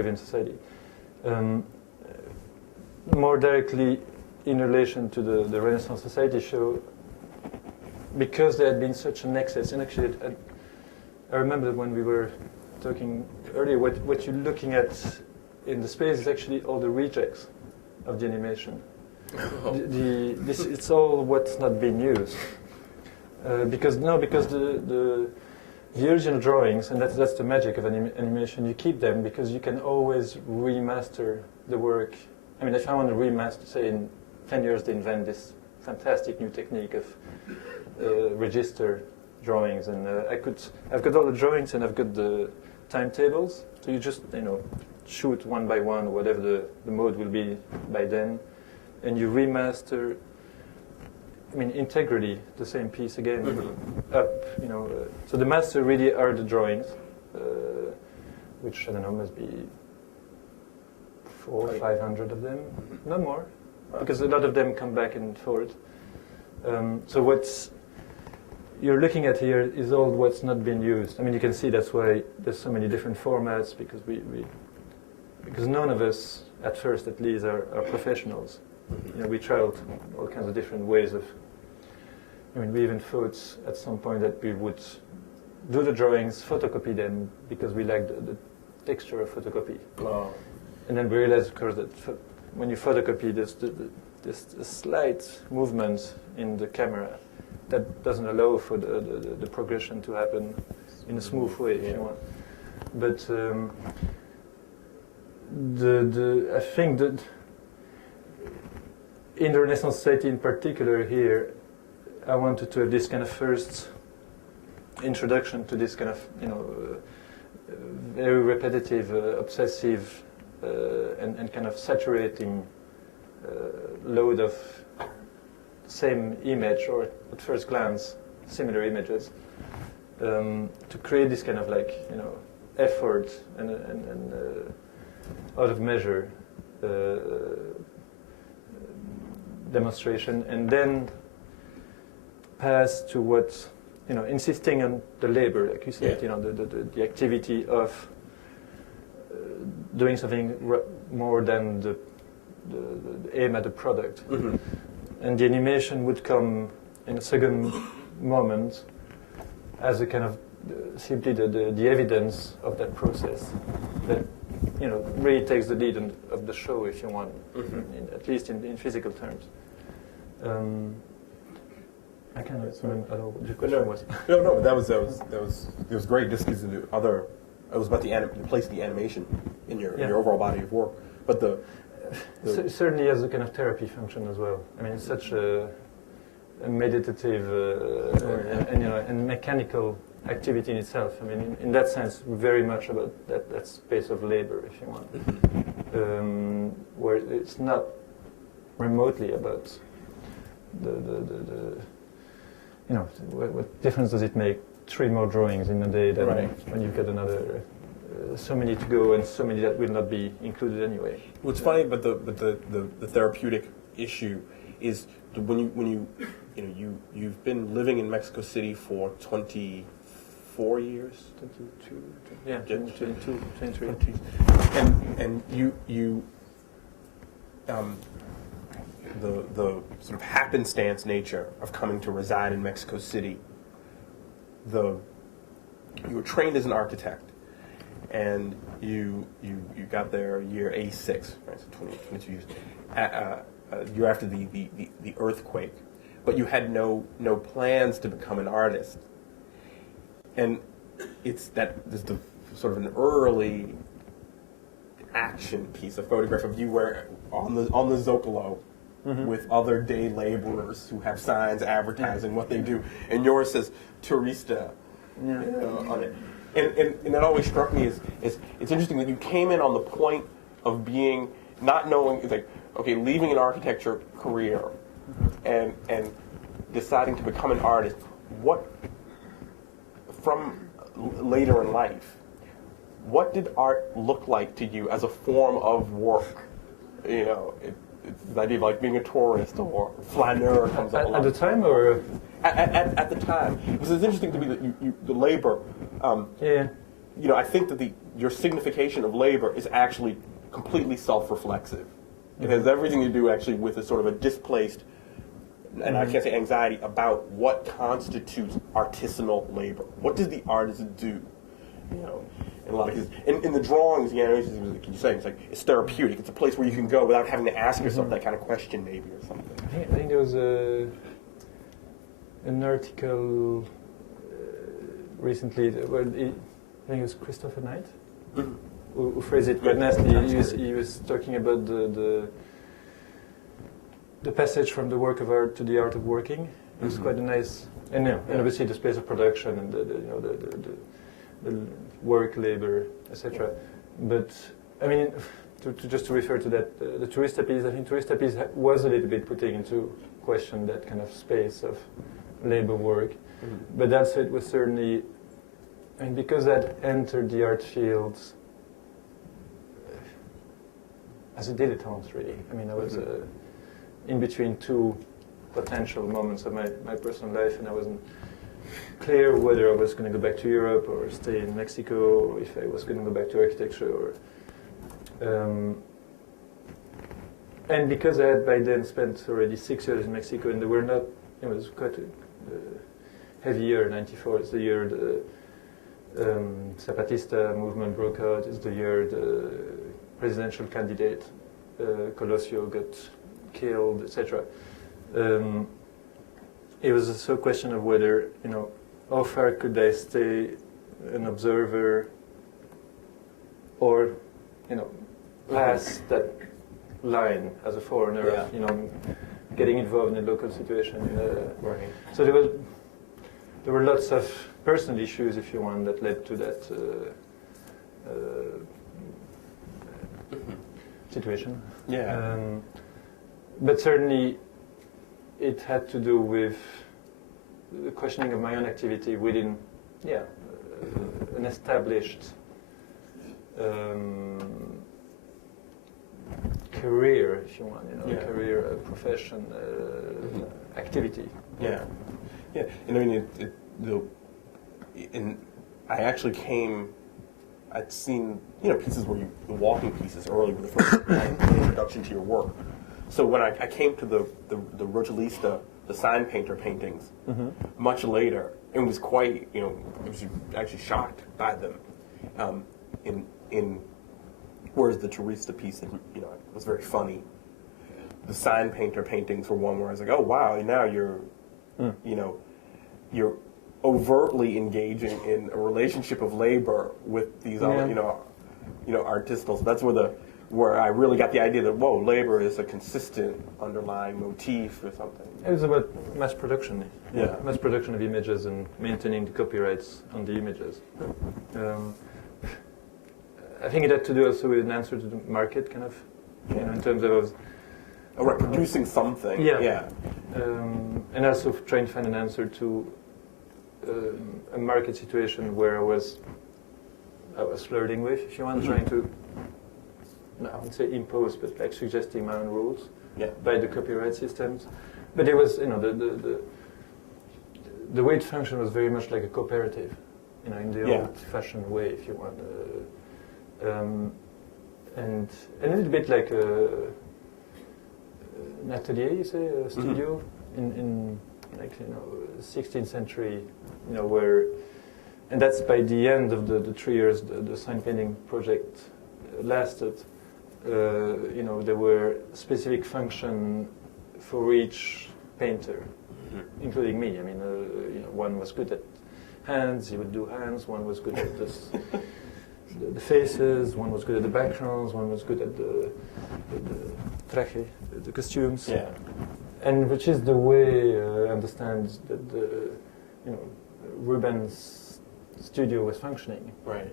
in society. More directly in relation to the Renaissance Society show, because there had been such an excess, and actually I remember when we were talking earlier, what you're looking at in the space is actually all the rejects of the animation. It's all what's not being used. Because the original drawings, and that's the magic of animation, you keep them because you can always remaster the work. I mean, if I want to remaster, say in 10 years they invent this fantastic new technique of register drawings, and I've got all the drawings and I've got the timetables, so you just, shoot one by one, whatever the mode will be by then, and you remaster, integrally the same piece again, up, so the master really are the drawings, which, I don't know, must be 400 or 500 of them, no more, because a lot of them come back and forth. So what's you're looking at here is all what's not been used. You can see that's why there's so many different formats, because because none of us, at first at least, are professionals. We tried all kinds of different ways of. We even thought at some point that we would do the drawings, photocopy them, because we liked the texture of photocopy. Wow. And then we realized, of course, that when you photocopy, there's a slight movement in the camera that doesn't allow for the progression to happen in a smooth way, if you want. But I think that in the Renaissance Society in particular here, I wanted to have this kind of first introduction to this kind of, very repetitive, obsessive, and kind of saturating load of same image, or at first glance, similar images, to create this kind of effort and out of measure demonstration, and then pass to what, insisting on the labor, like you said, the activity of doing something more than the aim at the product. Mm-hmm. And the animation would come in a second moment as a kind of simply the evidence of that process that really takes the lead of the show, if you want, at least in physical terms. I cannot remember what the question was. No, that was great. Just because it was about the place of the animation in your overall body of work, but certainly has a kind of therapy function as well. It's such a meditative and mechanical activity in itself. In that sense, very much about that space of labor, if you want, where it's not remotely about what difference does it make? 3 more drawings in a day than when you've got another. So many to go, and so many that will not be included anyway. What's funny, but the therapeutic issue is when you've been living in Mexico City for 24 years, 22, 23, and you the sort of happenstance nature of coming to reside in Mexico City. You were trained as an architect. And you got there year 86, right? So 22 years. Year after the earthquake, but you had no plans to become an artist. And there's the sort of an early action piece, a photograph of you where on the Zocalo with other day laborers who have signs advertising what they do, and yours says "Turista" on it. And that always struck me as it's interesting that you came in on the point of being not knowing, it's like, okay, leaving an architecture career and deciding to become an artist. What, from later in life, what did art look like to you as a form of work? It's the idea of like being a tourist or flaneur comes up a lot. At the time, or at the time, because it's interesting to me that the labor. I think that your signification of labor is actually completely self-reflexive. It has everything to do actually with a sort of a displaced, and I can't say anxiety, about what constitutes artisanal labor. What does the artist do? You know, in a lot of cases, in the drawings, the animations, like you say, it's like it's therapeutic. It's a place where you can go without having to ask yourself that kind of question, maybe, or something. I think there was an article recently where I think it was Christopher Knight who phrased it quite nicely. He was talking about the passage from the work of art to the art of working. It was quite a nice, and obviously the space of production and the work, labor, etc. But I mean, just to refer to that, the tourista piece, I think tourista piece was a little bit putting into question that kind of space of labor work. But that's it was certainly, I mean, because that entered the art fields as a dilettante, really. I mean, I was in between two potential moments of my personal life, and I wasn't clear whether I was going to go back to Europe or stay in Mexico, or if I was going to go back to architecture. And because I had by then spent already 6 years in Mexico, and there were not, it was quite a heavy year. 94 is the year the Zapatista movement broke out. It's the year the presidential candidate Colosio got killed, etc. It was also a question of whether, how far could I stay an observer, or, pass that line as a foreigner, getting involved in a local situation. Right. So there were lots of personal issues, if you want, that led to that situation. Yeah. But certainly, it had to do with the questioning of my own activity within, an established career, if you want, career, profession, activity. Yeah, yeah. And I mean, I actually came. I'd seen pieces where the walking pieces early were the first introduction to your work. So when I came to the Rojalista, the sign painter paintings, much later, it was quite I was actually shocked by them. In whereas the Tourista piece, was very funny. The sign painter paintings were one where I was like, oh wow, now you're you're overtly engaging in a relationship of labor with these other artisanal. So that's where I really got the idea that labor is a consistent underlying motif or something. It was about mass production. Yeah, mass production of images and maintaining the copyrights on the images. I think it had to do also with an answer to the market, kind of, in terms of producing something. Yeah. And also trying to find an answer to a market situation where I was flirting with, if you want, trying to, I wouldn't say impose, but like suggesting my own rules by the copyright systems. But it was, the way it functioned was very much like a cooperative, in the old-fashioned way, if you want. And a little bit like an atelier, you say, a studio in 16th century, where, and that's by the end of the 3 years the sign painting project lasted. There were specific function for each painter, including me. I mean, one was good at hands; he would do hands. One was good at this. The faces, one was good at the backgrounds, one was good at the traje, the costumes. Yeah. And which is the way I understand that Ruben's studio was functioning. Right.